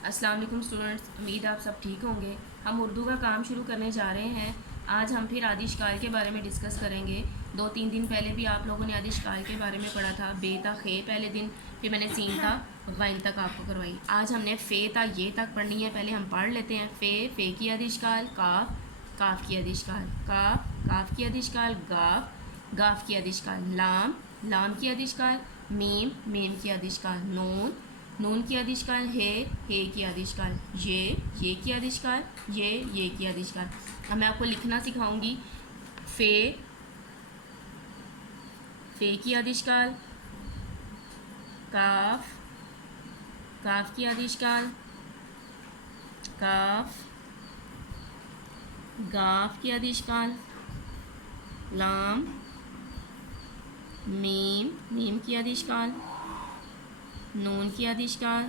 अस्सलाम वालेकुम स्टूडेंट्स, उम्मीद आप सब ठीक होंगे। हम उर्दू का काम शुरू करने जा रहे हैं। आज हम फिर आदिशकाल के बारे में डिस्कस करेंगे। 2-3 दिन पहले भी आप लोगों ने आदिशकाल के बारे में पढ़ा था। बे था खे पहले दिन, फिर मैंने सीन था गैन तक आपको करवाई। आज हमने फ़े था ये तक पढ़नी है। पहले हम पढ़ लेते हैं। फ़े की आदिशकाल, काफ काफ की आदिशकाल, काफ की आदिशकाल, गाफ की आदिशकाल, लाम की आदिशकाल, मीम की आदिशकाल, नून की आदिशकाल, हे की आदिशकाल, ये की आदिशकाल, ये की आदिशकाल। अब मैं आपको लिखना सिखाऊंगी। फ़े की आदिशकाल, काफ की आदिशकाल, गाफ की आदिशकाल, लाम, मीम की आदिशकाल, नून की आदिशकाल,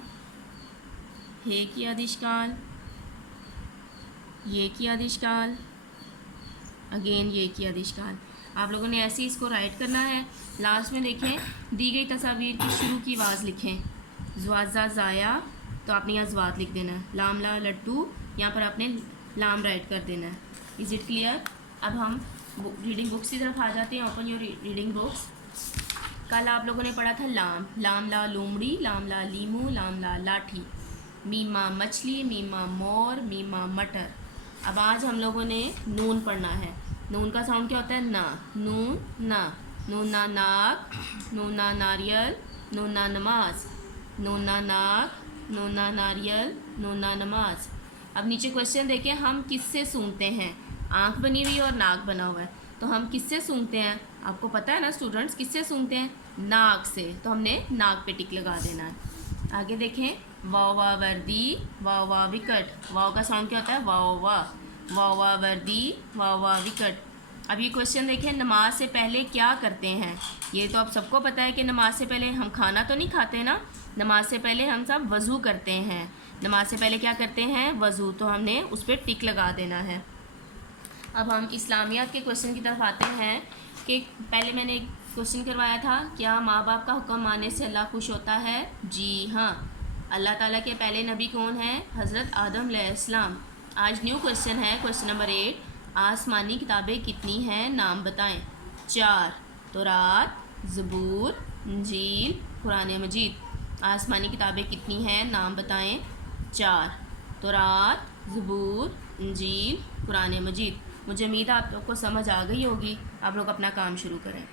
हे की आदिशकाल, ये की आदिशकाल, अगेन ये की आदिशकाल। आप लोगों ने ऐसे ही इसको राइट करना है। लास्ट में देखें दी गई तस्वीर की शुरू की आवाज़ लिखें। ज़्वाज़ा ज़ाया, तो आपने यहाँ ज़्वात लिख देना है। लामला लट्टू, यहाँ पर आपने लाम राइट कर देना है। Is it clear? अब हम रीडिंग बुक्स की तरफ आ जाते हैं। Open your reading books. कल आप लोगों ने पढ़ा था लाम ला लोमड़ी, लाम ला लीमू, लाम ला लाठी, मीमा मछली, मीमा मोर, मीमा मटर। अब आज हम लोगों ने नून पढ़ना है। नून का साउंड क्या होता है? ना। नून ना नाक, नून ना नारियल, नून ना नमाज, नून ना नाक, नून ना नारियल, नून ना नमाज। अब नीचे क्वेश्चन देखें, हम किससे सूंघते हैं? आँख बनी हुई और नाक बना हुआ है, तो हम किससे सूंघते हैं? आपको पता है ना स्टूडेंट्स, किससे सूंघते हैं? नाक से। तो हमने नाक पे टिक लगा देना है। आगे देखें, वाव वाह वर्दी, वाव वाह विकट। वाव का साउंड क्या होता है? वाव वाह वर्दी, वाव वाह विकट। अब ये क्वेश्चन देखें, नमाज से पहले क्या करते हैं? ये तो आप सबको पता है कि नमाज से पहले हम खाना तो नहीं खाते ना। नमाज से पहले हम सब वज़ू करते हैं। नमाज से पहले क्या करते हैं? वज़ू। तो हमने उस पर टिक लगा देना है। अब हम इस्लामियात के क्वेश्चन की तरफ आते हैं कि पहले मैंने एक क्वेश्चन करवाया था, क्या माँ बाप का हुक्म मानने से अल्लाह खुश होता है? जी हाँ। अल्लाह ताला के पहले नबी कौन है? हज़रत आदम अलैहिस्सलाम। आज न्यू क्वेश्चन है, क्वेश्चन नंबर 8। आसमानी किताबें कितनी हैं? नाम बताएं। 4। तौरात, ज़बूर, इंजील, कुरान मजीद। आसमानी किताबें कितनी हैं? नाम बताएं। 4। तौरात, ज़बूर, इंजील, कुरान मजीद। मुझे उम्मीद है आप लोग को समझ आ गई होगी। आप लोग अपना काम शुरू करें।